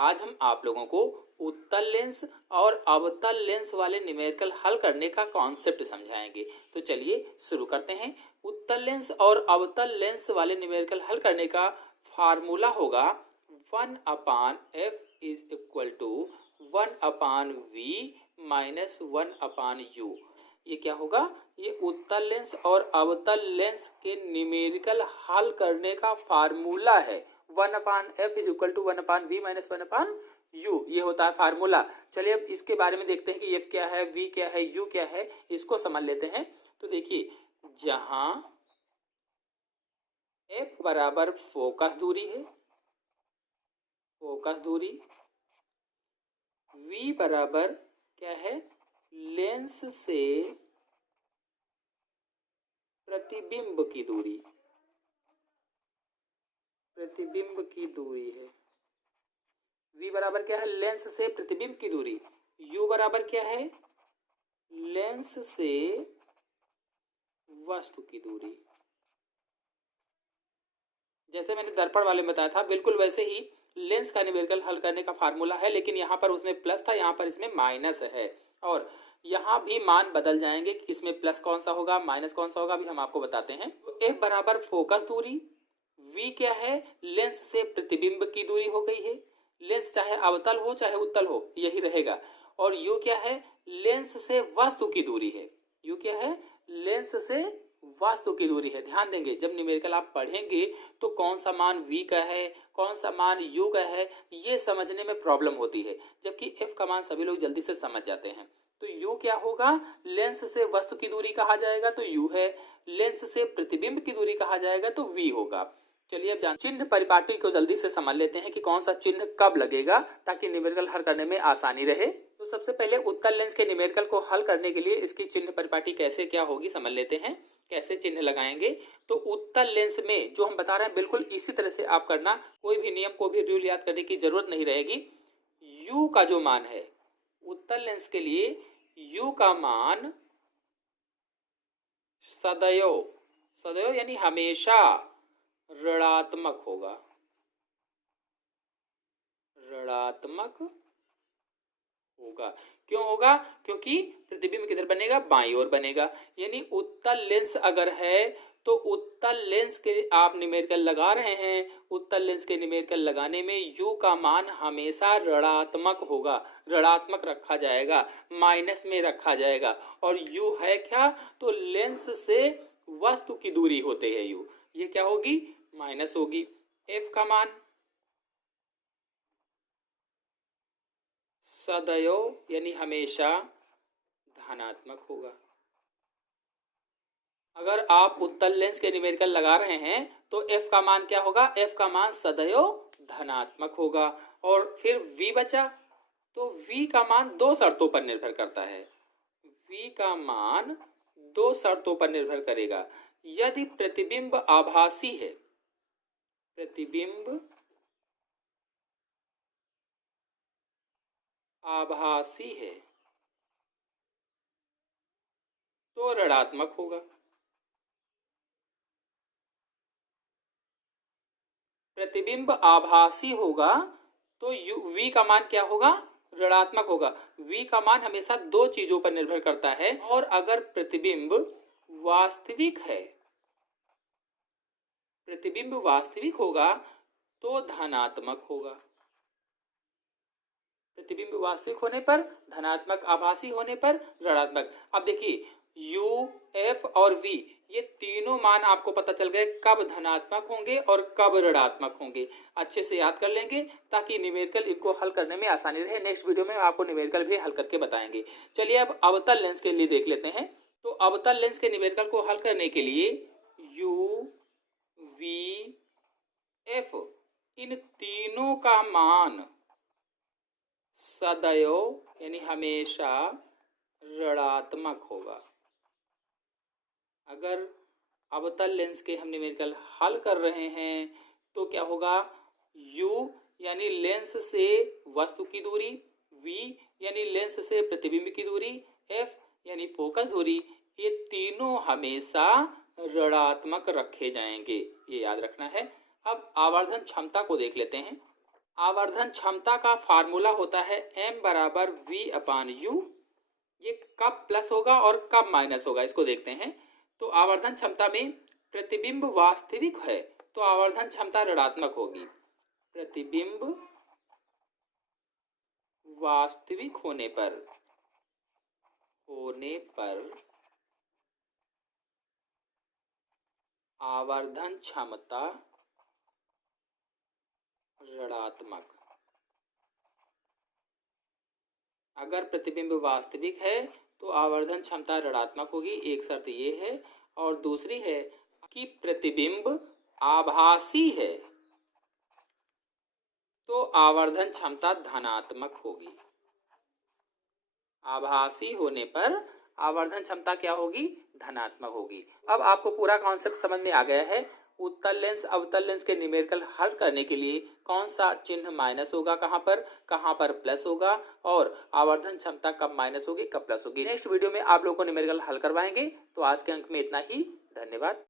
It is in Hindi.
आज हम आप लोगों को उत्तल लेंस और अवतल लेंस वाले न्यूमेरिकल हल करने का कॉन्सेप्ट समझाएंगे। तो चलिए शुरू करते हैं। उत्तल लेंस और अवतल लेंस वाले न्यूमेरिकल हल करने का फार्मूला होगा 1/f is equal to 1/v minus 1/u। ये क्या होगा? ये उत्तल लेंस और अवतल लेंस के न्यूमेरिकल हल करने का फार्मूला है। 1/f is equal to 1/v minus 1/u, ये होता है फार्मूला। चलिए अब इसके बारे में देखते हैं कि f क्या है, v क्या है, u क्या है, इसको समझ लेते हैं। तो देखिए, जहां f बराबर फोकस दूरी है, फोकस दूरी, v बराबर क्या है, लेंस से प्रतिबिंब की दूरी, प्रतिबिंब की दूरी है। v बराबर क्या है, लेंस से प्रतिबिंब की दूरी। u बराबर क्या है, लेंस से वस्तु की दूरी। जैसे मैंने दर्पण वाले में बताया था, बिल्कुल वैसे ही लेंस का न्यूमेरिकल हल करने का फार्मूला है, लेकिन यहाँ पर उसमें प्लस था, यहाँ पर इसमें माइनस है। और यहाँ भी मान बदल जाएंगे कि इसमें प्लस कौन सा होगा, माइनस कौन सा होगा, अभी हम आपको बताते हैं। तो f बराबर फोकस दूरी, v क्या है, लेंस से प्रतिबिंब की दूरी हो गई है। लेंस चाहे अवतल हो चाहे उत्तल हो, यही रहेगा। और u क्या है, लेंस से वस्तु की दूरी है। u क्या है, लेंस से वस्तु की दूरी है। ध्यान देंगे, जब न्यूमेरिकल आप पढ़ेंगे तो कौन सा मान v का है, कौन सा मान u का है, ये समझने में प्रॉब्लम होती है, जबकि f का मान सभी लोग जल्दी से समझ जाते हैं। तो u क्या होगा, लेंस से वस्तु की दूरी कहा जाएगा तो u है, लेंस से प्रतिबिंब की दूरी कहा जाएगा तो v होगा। चलिए अब चिन्ह परिपाटी को जल्दी से समझ लेते हैं कि कौन सा चिन्ह कब लगेगा, ताकि न्यूमेरिकल हल करने में आसानी रहे। तो सबसे पहले उत्तल लेंस के न्यूमेरिकल को हल करने के लिए इसकी चिन्ह परिपाटी कैसे क्या होगी समझ लेते हैं, कैसे चिन्ह लगाएंगे। तो उत्तल लेंस में जो हम बता रहे हैं बिल्कुल इसी तरह से आप करना, कोई भी नियम, कोई भी रूल याद करने की जरूरत नहीं रहेगी। u का जो मान है उत्तल लेंस के लिए, u का मान सदैव, सदैव यानी हमेशा ऋणात्मक होगा, ऋणात्मक होगा। क्यों होगा? क्योंकि प्रतिबिंब किधर बनेगा, बाईं ओर बनेगा। यानी उत्तल लेंस अगर है तो उत्तल लेंस के आप न्यूमेरिकल लगा रहे हैं, उत्तल लेंस के न्यूमेरिकल लगाने में u का मान हमेशा ऋणात्मक होगा, ऋणात्मक रखा जाएगा, माइनस में रखा जाएगा। और u है क्या, तो लेंस से वस्तु की दूरी होते है u, ये क्या होगी, माइनस होगी। f का मान सदैव यानी हमेशा धनात्मक होगा। अगर आप उत्तल लेंस के न्यूमेरिकल लगा रहे हैं तो f का मान क्या होगा, f का मान सदैव धनात्मक होगा। और फिर v बचा, तो v का मान दो शर्तों पर निर्भर करता है। v का मान दो शर्तों पर निर्भर करेगा। यदि प्रतिबिंब आभासी है, प्रतिबिंब आभासी है तो ऋणात्मक होगा। प्रतिबिंब आभासी होगा तो v का मान क्या होगा, ऋणात्मक होगा। v का मान हमेशा दो चीजों पर निर्भर करता है। और अगर प्रतिबिंब वास्तविक है, प्रतिबिंब वास्तविक होगा तो धनात्मक होगा। प्रतिबिंब वास्तविक होने पर धनात्मक, आभासी होने पर ऋणात्मक। अब देखिए u, f और v, ये तीनों मान आपको पता चल गए कब धनात्मक होंगे और कब ऋणात्मक होंगे। अच्छे से याद कर लेंगे ताकि न्यूमेरिकल इनको हल करने में आसानी रहे। नेक्स्ट वीडियो में आपको न्यूमेरिकल भी हल करके बताएंगे। चलिए अब अवतल लेंस के लिए देख लेते हैं। तो अवतल लेंस के न्यूमेरिकल को हल करने के लिए u, v, f, इन तीनों का मान सदैव यानी हमेशा ऋणात्मक होगा। अगर अवतल लेंस के हम न्यूमेरिकल हल कर रहे हैं तो क्या होगा, u यानी लेंस से वस्तु की दूरी, v यानी लेंस से प्रतिबिंब की दूरी, f यानी फोकस दूरी, ये तीनों हमेशा ऋणात्मक रखे जाएंगे, ये याद रखना है। अब आवर्धन क्षमता को देख लेते हैं। आवर्धन क्षमता का फार्मूला होता है m बराबर v/u। ये कब प्लस होगा और कब माइनस होगा इसको देखते हैं। तो आवर्धन क्षमता में प्रतिबिंब वास्तविक है तो आवर्धन क्षमता ऋणात्मक होगी। प्रतिबिंब वास्तविक होने पर आवर्धन क्षमता ऋणात्मक। अगर प्रतिबिंब वास्तविक है तो आवर्धन क्षमता ऋणात्मक होगी, एक शर्त ये है। और दूसरी है कि प्रतिबिंब आभासी है तो आवर्धन क्षमता धनात्मक होगी। आभासी होने पर आवर्धन क्षमता क्या होगी? धनात्मक होगी। अब आपको पूरा कॉन्सेप्ट समझ में आ गया है। उत्तल लेंस अवतल लेंस के न्यूमेरिकल हल करने के लिए कौन सा चिन्ह माइनस होगा, कहाँ पर प्लस होगा, और आवर्धन क्षमता कब माइनस होगी कब प्लस होगी। नेक्स्ट वीडियो में आप लोगों को न्यूमेरिकल हल करवाएंगे। तो आज के अंक में इतना ही। धन्यवाद।